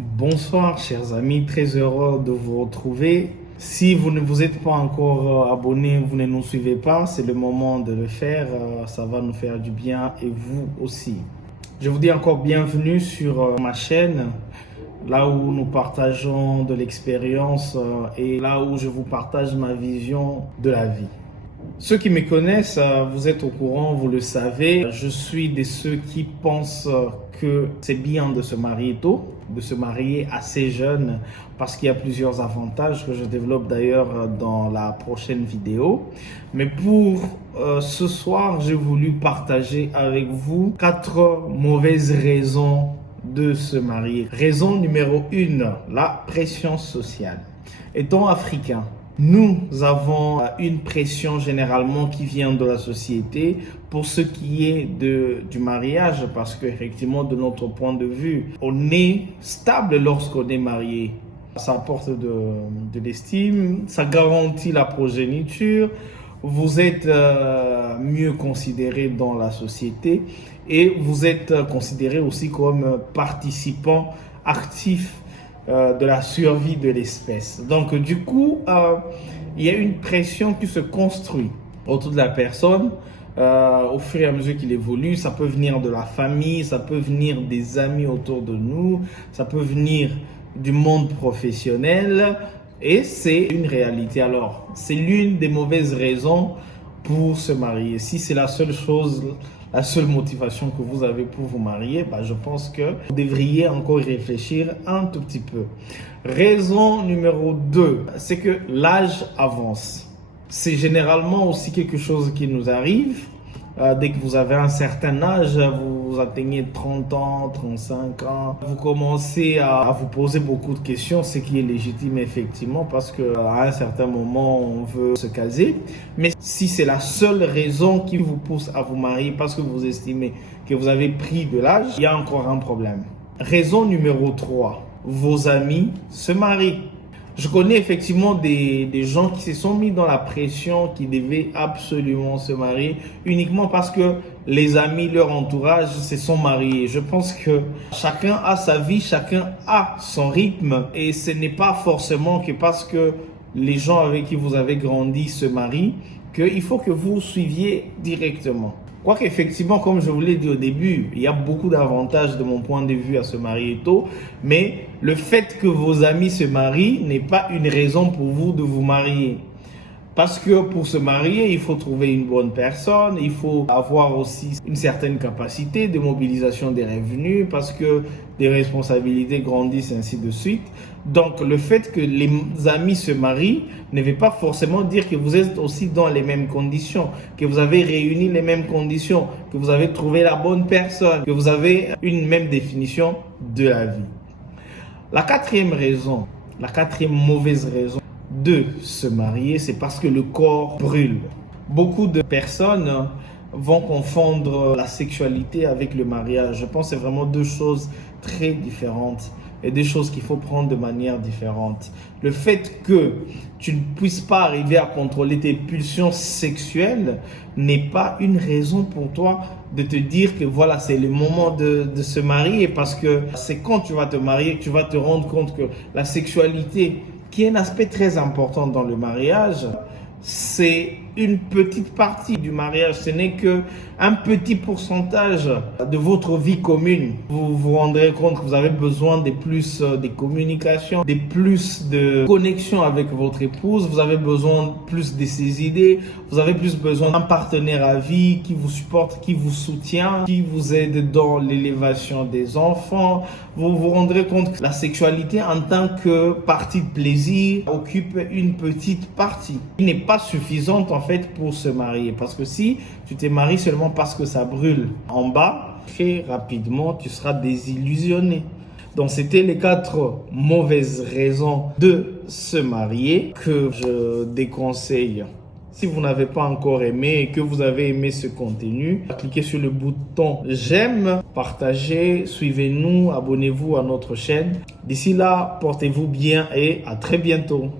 Bonsoir chers amis, très heureux de vous retrouver. Si vous ne vous êtes pas encore abonné, vous ne nous suivez pas, c'est le moment de le faire, ça va nous faire du bien et vous aussi. Je vous dis encore bienvenue sur ma chaîne, là où nous partageons de l'expérience et là où je vous partage ma vision de la vie. Ceux qui me connaissent, vous êtes au courant, vous le savez, je suis de ceux qui pensent que c'est bien de se marier tôt, de se marier assez jeune, parce qu'il y a plusieurs avantages que je développe d'ailleurs dans la prochaine vidéo. Mais pour ce soir, j'ai voulu partager avec vous 4 mauvaises raisons de se marier. Raison numéro 1, la pression sociale. Étant africain, nous avons une pression généralement qui vient de la société pour ce qui est du mariage, parce qu'effectivement, de notre point de vue, on est stable lorsqu'on est marié. Ça apporte de l'estime, ça garantit la progéniture, vous êtes mieux considéré dans la société et vous êtes considéré aussi comme participant actif de la survie de l'espèce. Donc du coup, il y a une pression qui se construit autour de la personne au fur et à mesure qu'il évolue. Ça peut venir de la famille, ça peut venir des amis autour de nous, ça peut venir du monde professionnel et c'est une réalité. Alors, c'est l'une des mauvaises raisons pour se marier. Si c'est la seule chose, la seule motivation que vous avez pour vous marier, je pense que vous devriez encore y réfléchir un tout petit peu. Raison numéro 2, c'est que l'âge avance. C'est généralement aussi quelque chose qui nous arrive. Dès que vous avez un certain âge, vous atteignez 30 ans, 35 ans, vous commencez à vous poser beaucoup de questions, ce qui est légitime effectivement parce qu'à un certain moment, on veut se caser. Mais si c'est la seule raison qui vous pousse à vous marier parce que vous estimez que vous avez pris de l'âge, il y a encore un problème. Raison numéro 3, vos amis se marient. Je connais effectivement des gens qui se sont mis dans la pression, qui devaient absolument se marier uniquement parce que les amis, leur entourage se sont mariés. Je pense que chacun a sa vie, chacun a son rythme et ce n'est pas forcément que parce que les gens avec qui vous avez grandi se marient qu'il faut que vous suiviez directement. Quoique effectivement, comme je vous l'ai dit au début, il y a beaucoup d'avantages de mon point de vue à se marier tôt, mais le fait que vos amis se marient n'est pas une raison pour vous de vous marier. Parce que pour se marier, il faut trouver une bonne personne, il faut avoir aussi une certaine capacité de mobilisation des revenus parce que des responsabilités grandissent et ainsi de suite. Donc le fait que les amis se marient ne veut pas forcément dire que vous êtes aussi dans les mêmes conditions, que vous avez réuni les mêmes conditions, que vous avez trouvé la bonne personne, que vous avez une même définition de la vie. La 4e raison, la 4e mauvaise raison de se marier, c'est parce que le corps brûle. Beaucoup de personnes vont confondre la sexualité avec le mariage. Je pense que c'est vraiment 2 choses très différentes et 2 choses qu'il faut prendre de manière différente. Le fait que tu ne puisses pas arriver à contrôler tes pulsions sexuelles n'est pas une raison pour toi de te dire que voilà, c'est le moment de se marier, parce que c'est quand tu vas te marier que tu vas te rendre compte que la sexualité, qui est un aspect très important dans le mariage, c'est une petite partie du mariage. Ce n'est qu'un petit pourcentage de votre vie commune. Vous vous rendrez compte que vous avez besoin de plus de communication, de plus de connexion avec votre épouse. Vous avez besoin plus de ses idées. Vous avez plus besoin d'un partenaire à vie qui vous supporte, qui vous soutient, qui vous aide dans l'élévation des enfants. Vous vous rendrez compte que la sexualité en tant que partie de plaisir occupe une petite partie. Il n'est pas suffisante en fait pour se marier, parce que si tu te maries seulement parce que ça brûle en bas, très rapidement tu seras désillusionné. Donc c'était les 4 mauvaises raisons de se marier que je déconseille. Si vous n'avez pas encore aimé et que vous avez aimé ce contenu, cliquez sur le bouton j'aime, partagez, suivez-nous, abonnez-vous à notre chaîne. D'ici là, portez-vous bien et à très bientôt.